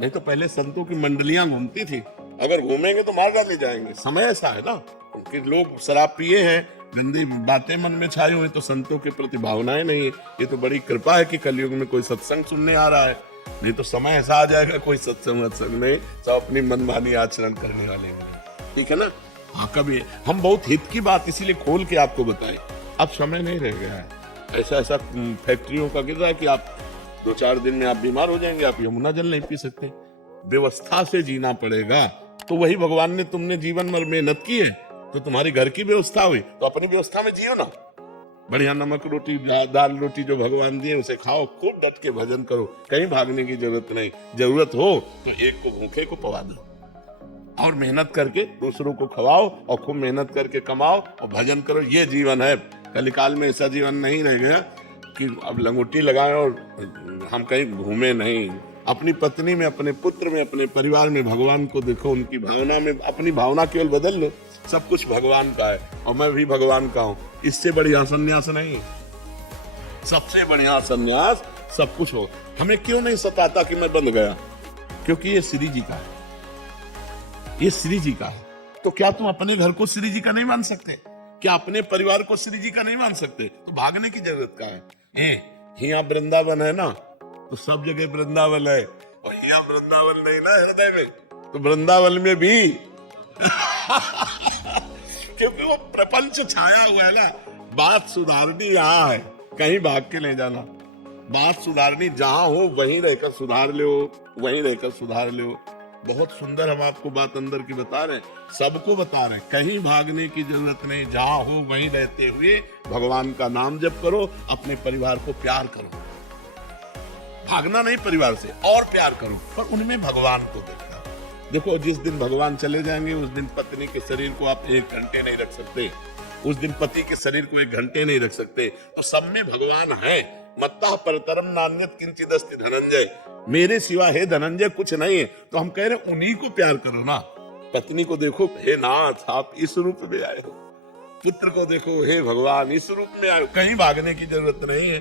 नहीं तो पहले संतों की मंडलियां घूमती थी, अगर घूमेंगे तो मार डाले जाएंगे, समय ऐसा है ना। उनके लोग शराब पिए हैं, गंदी बातें मन में छाई हुई, तो संतों के प्रति भावनाएं नहीं है। ये तो बड़ी कृपा है कि कलयुग में कोई सत्संग सुनने आ रहा है, नहीं तो समय ऐसा आ जाएगा कोई सत्संग नहीं, सब अपनी मनमानी आचरण करने वाले हैं, ठीक है ना। हाँ, कभी हम बहुत हित की बात इसीलिए खोल के आपको बताएं, अब समय नहीं रह गया है। ऐसा फैक्ट्रियों का गिर रहा है कि आप 2-4 दिन में आप बीमार हो जाएंगे, आप यमुना जल नहीं पी सकते। व्यवस्था से जीना पड़ेगा, तो वही भगवान ने तुमने जीवन भर मेहनत की है, तो तुम्हारी घर की व्यवस्था हुई, तो अपनी व्यवस्था में जियो ना। बढ़िया नमक रोटी, दाल रोटी जो भगवान दिए उसे खाओ, खूब डट के भजन करो, कहीं भागने की जरूरत नहीं। जरूरत हो तो एक को भूखे को पवा दो, और मेहनत करके दूसरों को खवाओ, और खूब मेहनत करके कमाओ और भजन करो। ये जीवन है। कलिकाल में ऐसा जीवन नहीं रह गया कि अब लंगोटी लगाएं और हम कहीं घूमे नहीं। अपनी पत्नी में, अपने पुत्र में, अपने परिवार में भगवान को देखो, उनकी भावना में अपनी भावना केवल बदल लो, सब कुछ भगवान का है और मैं भी भगवान का हूं। इससे बढ़िया संन्यास नहीं है, सबसे बढ़िया संन्यास सब कुछ हो। हमें क्यों नहीं सताता कि मैं बंध गया, क्योंकि ये श्री जी का है, ये श्री जी का है। तो क्या तुम अपने घर को श्री जी का नहीं मान सकते? क्या अपने परिवार को श्री जी का नहीं मान सकते? तो भागने की जरूरत क्या है? यहाँ वृंदावन है ना, तो सब जगह वृंदावन है, और यहाँ वृंदावन नहीं ना हृदय में, तो वृंदावन में भी क्योंकि वो प्रपंच छाया हुआ है ना। बात सुधारनी यहाँ है, कहीं भाग के नहीं जाना। बात सुधारनी जहां हो वहीं रहकर सुधार लो, वहीं रहकर सुधार लो। बहुत सुंदर हम आपको बात अंदर की बता रहे हैं, सबको बता रहे हैं, कहीं भागने की जरूरत नहीं। जहां हो वहीं रहते हुए भगवान का नाम जप करो, अपने परिवार को प्यार करो। भागना नहीं परिवार से, और प्यार करो, पर उनमें भगवान को देखो। जिस दिन भगवान चले जाएंगे उस दिन पत्नी के शरीर को आप 1 घंटे नहीं रख सकते, उस दिन पति के शरीर को 1 घंटे नहीं रख सकते। तो सब में भगवान है। मत्ता परतरम नान्यत किंचिदस्ति धनंजय, मेरे सिवा हे धनंजय कुछ नहीं है। तो हम कह रहे उन्हीं को प्यार करो ना। पत्नी को देखो, हे नाथ आप इस रूप में आए हो, पुत्र को देखो, हे भगवान इस रूप में आए हो। कहीं भागने की जरूरत नहीं है।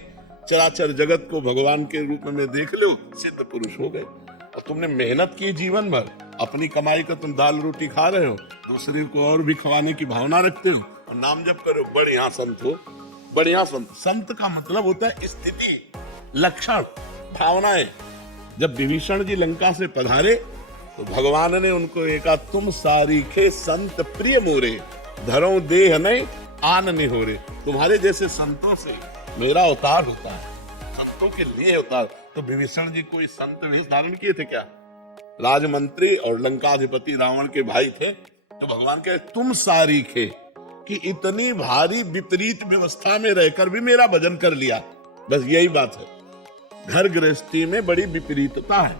चराचर जगत को भगवान के रूप में देख लो, सिद्ध पुरुष हो गए। और तुमने मेहनत की जीवन भर, अपनी कमाई का तुम दाल रोटी खा रहे हो, दूसरे को और भी खवाने की भावना रखते हो, और नाम जप करो, बढ़िया संत हो। बढ़िया संत, संत का मतलब होता है स्थिति, लक्षण, भावनाएं। जब विभीषण जी लंका से पधारे तो भगवान ने उनको कहा, तुम सारीखे संत प्रिय मोरे, धरो देह नहीं आन निहोरे। तुम्हारे जैसे संतों से मेरा अवतार होता है, संतों के लिए अवतार। तो विभीषण जी कोई संत नहीं धारण किए थे क्या? राजमंत्री और लंकाधिपति रावण के भाई थे। तो भगवान कहे तुम सारीखे, कि इतनी भारी विपरीत व्यवस्था में रहकर भी मेरा भजन कर लिया। बस यही बात है। घर गृहस्थी में बड़ी विपरीतता है,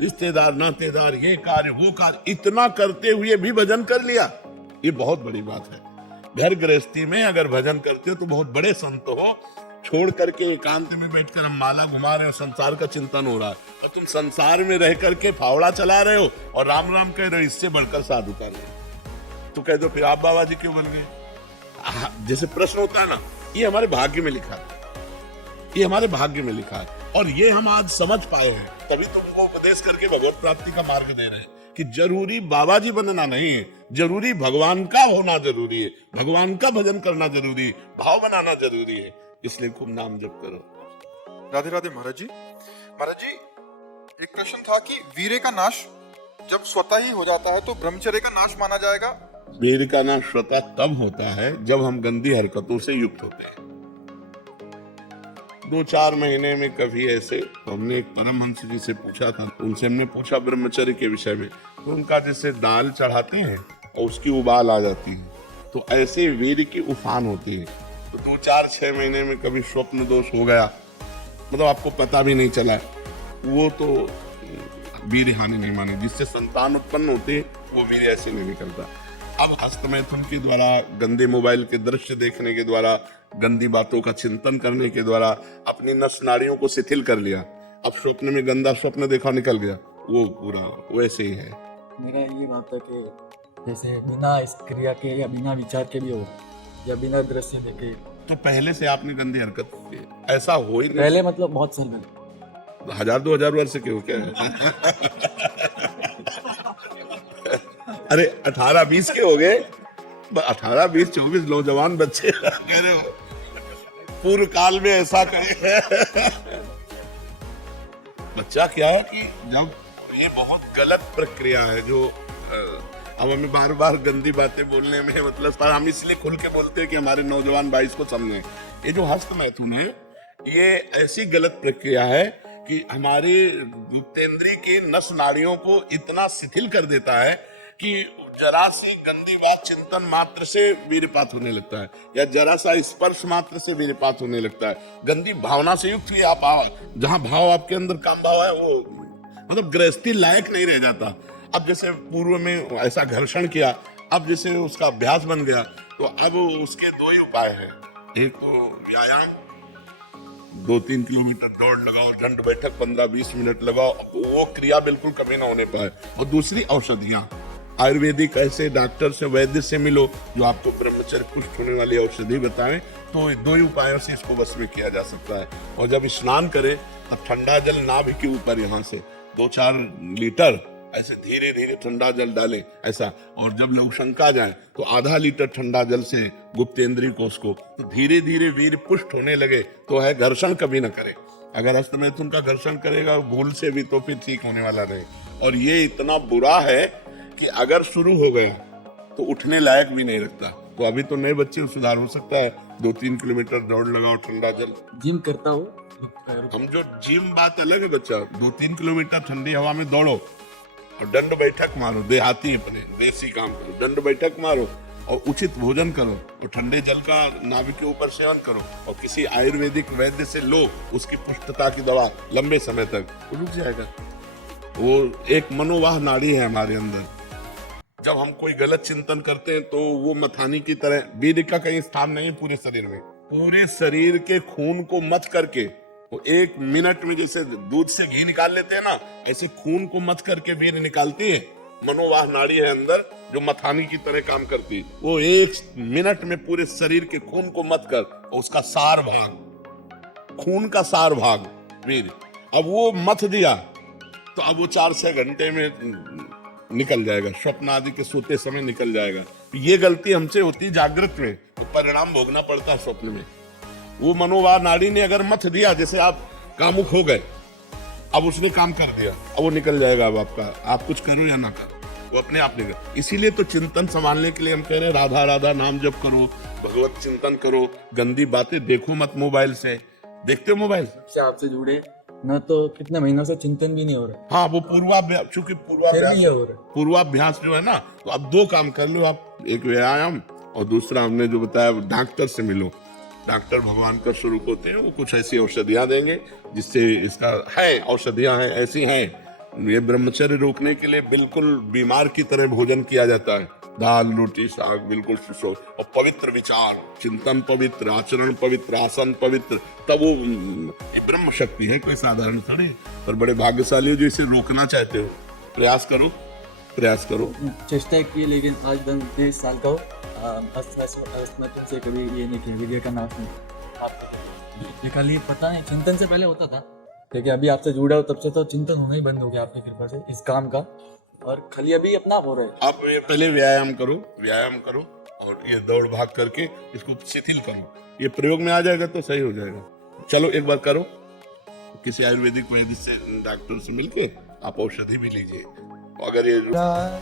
रिश्तेदार नातेदार, ये कार्य वो कार्य, इतना करते हुए भी भजन कर लिया, ये बहुत बड़ी बात है। घर गृहस्थी में अगर भजन करते हो तो बहुत बड़े संत हो। छोड़ करके एकांत में बैठकर हम माला घुमा रहे हो, संसार का चिंतन हो रहा है, और तुम संसार में रह करके फावड़ा चला रहे हो और राम राम कह रहे हो, इससे बढ़कर साधु का नहीं। तो कह दो फिर आप बाबा जी क्यों बन गए? जैसे प्रश्न होता है ना, ये हमारे भाग्य में लिखा है, ये हमारे भाग्य में लिखा है, और ये हम आज समझ पाए हैं, तभी तुमको उपदेश करके भगवत प्राप्ति का मार्ग दे रहे हैं कि जरूरी बाबा जी बनना नहीं है, जरूरी भगवान का होना जरूरी है, भगवान का भजन करना जरूरी है, भाव बनाना जरूरी है। इसलिए खूब नाम जप करो। राधे राधे महाराज जी। महाराज जी, एक प्रश्न था कि वीर्य का नाश जब स्वतः ही हो जाता है तो ब्रह्मचर्य का नाश माना जाएगा? वीर्य का नाश स्वतः तब होता है जब हम गंदी हरकतों से युक्त होते हैं। 2-4 महीने में कभी ऐसे, तो हमने एक परमहंस जी से पूछा था, उनसे हमने पूछा ब्रह्मचर्य के विषय में, तो उनका जैसे दाल चढ़ाते हैं और उसकी उबाल आ जाती है, तो ऐसे वीर्य की उफान होती है। तो 2-4-6 महीने में कभी स्वप्न दोष हो गया, मतलब आपको पता भी नहीं चला, वो तो वीर हानि नहीं मानी। जिससे संतान उत्पन्न होती है वो वीर ऐसे नहीं निकलता। अब हस्तमैथुन के द्वारा, गंदे मोबाइल के दृश्य देखने के द्वारा, गंदी बातों का चिंतन करने के द्वारा अपनी नस नाड़ियों को शिथिल कर लिया। अब स्वप्न में गंदा स्वप्न देखा, निकल गया, वो पूरा वैसे ही है। मेरा ये बात है कि जैसे बिना इस क्रिया के या बिना विचार के भी हो या बिना दृश्य देखे, तो पहले से आपने गंदी हरकत की, ऐसा हो ही नहीं। पहले मतलब बहुत साल पहले 1000-2000 वर्ष के हो क्या? अरे 18-20 के हो गए, 18-20-24 नौजवान बच्चे कह रहे हो पूर्व काल में ऐसा करे। बच्चा क्या है कि जब ये बहुत गलत प्रक्रिया है जो अब हमें बार बार गंदी बातें बोलने में मतलब, पर हम इसलिए खुल के बोलते हैं कि हमारे नौजवान भाई इसको समझें। ये जो हस्तमैथुन है ये ऐसी गलत प्रक्रिया है कि हमारे गुप्तेंद्री के नस नाड़ियों को इतना शिथिल कर देता है कि जरा सी गंदी बात चिंतन मात्र से वीरपात होने लगता है, या जरा सा स्पर्श मात्र से वीरपात होने लगता है। गंदी भावना से युक्त हुई आप जहां भाव आपके अंदर काम भाव है वो मतलब गृहस्थी लायक नहीं रह जाता। अब जैसे पूर्व में ऐसा घर्षण किया, अब जैसे उसका अभ्यास बन गया, तो अब उसके दो ही उपाय हैं। एक तो व्यायाम, 2-3 किलोमीटर दौड़ लगाओ, दंड बैठक 15-20 मिनट लगाओ, वो क्रिया बिल्कुल कभी ना होने पाए। और दूसरी औषधियां, आयुर्वेदिक ऐसे डॉक्टर से, वैद्य से मिलो जो आपको ब्रह्मचर्य पुष्ट होने वाली औषधि बताएं, तो दो ही उपायों से इसको वश में किया जा सकता है। और जब स्नान करें तब ठंडा जल नाभि के ऊपर यहाँ से 2-4 लीटर ऐसे धीरे धीरे ठंडा जल डालें ऐसा, और जब लघुशंका जाए तो आधा लीटर ठंडा जल से गुप्तेंद्री कोष को तो धीरे धीरे वीर पुष्ट होने लगे तो है। घर्षण कभी ना करे, अगर हस्तमैथुन का घर्षण करेगा भूल से भी तो फिर ठीक होने वाला नहीं। और ये इतना बुरा है कि अगर शुरू हो गया तो उठने लायक भी नहीं रखता। तो अभी तो नए बच्चे सुधार हो सकता है, 2-3 किलोमीटर दौड़ लगाओ, ठंडा जल। जिम करता हूँ, हम जो जिम बात अलग है बच्चा, 2-3 किलोमीटर ठंडी हवा में दौड़ो और दंड बैठक मारो, देहाती अपने देसी काम करो, दंड बैठक मारो और उचित भोजन करो और ठंडे जल का नाभि के ऊपर सेवन करो और किसी आयुर्वेदिक वैद्य से लो उसकी पुष्टता की दवा लंबे समय तक, तो रुक जाएगा। वो एक मनोवाह नाड़ी है हमारे अंदर। जब हम कोई गलत चिंतन करते हैं तो वो मथानी की तरह, वीर का कहीं स्थान नहीं है पूरे शरीर में, पूरे शरीर के खून को मथ करके वो 1 मिनट में जैसे दूध से घी निकाल लेते हैं ना, ऐसे खून को मथ करके वीर निकालती है। मनोवाह नाड़ी है अंदर जो मथानी की तरह काम करती है, वो 1 मिनट में पूरे शरीर के खून को मथ कर उसका सार भाग, खून का सार भाग वीर, अब वो मथ दिया तो अब वो 4-6 घंटे में निकल जाएगा, स्वप्न आदि के सोते समय निकल जाएगा। ये गलती हमसे होती जागृत में, तो परिणाम भोगना पड़ता है स्वप्न में। वो मनोवाह नाड़ी ने अगर मथ दिया, जैसे आप कामुक हो गए, अब उसने काम कर दिया, अब वो निकल जाएगा। अब आपका, आप कुछ करो या ना करो, वो अपने आप निकल। इसीलिए तो चिंतन संभालने के लिए हम कह रहे हैं राधा राधा नाम जप करो, भगवत चिंतन करो, गंदी बातें देखो मत मोबाइल से। देखते हो मोबाइल से आपसे जुड़े न तो कितने महीनों से चिंतन भी नहीं हो रहा, हाँ वो पूर्वाभ्यास, चूंकि पूर्वाभ्यास जो है ना, तो अब 2 काम कर लो आप, एक व्यायाम और दूसरा हमने जो बताया डॉक्टर से मिलो। डॉक्टर भगवान का स्वरूप होते हैं, वो कुछ ऐसी औषधियां देंगे जिससे इसका है, औषधियां हैं ऐसी हैं, ये ब्रह्मचर्य रोकने के लिए बिल्कुल बीमार की तरह भोजन किया जाता है, दाल रोटी साग बिल्कुल सुसो, और पवित्र विचार, चिंतन पवित्र, आचरण पवित्र, आसन पवित्र, तब वो ब्रह्म शक्ति है, कोई साधारण थोड़ी। पर बड़े भाग्यशाली हो जो इसे रोकना चाहते हो, प्रयास करो, प्रयास करो। चेष्टा की, लेकिन आज 20 साल का हो, हस्तमैथुन से कभी ये नहीं किया, वीडियो का नाश नहीं आपको। ये खाली पता नहीं, चिंतन से पहले होता था, लेकिन अभी आपसे जुड़ा हो तब से तो चिंतन होना ही बंद हो गया आपकी कृपा से इस काम का, और खाली अभी अपना हो रहा है। आप पहले व्यायाम करो और ये दौड़ भाग करके इसको शिथिल करो, ये प्रयोग में आ जाएगा तो सही हो जाएगा। चलो एक बार करो, किसी आयुर्वेदिक वैद्य से, डॉक्टर से मिलकर आप औषधि भी लीजिए। अगर ये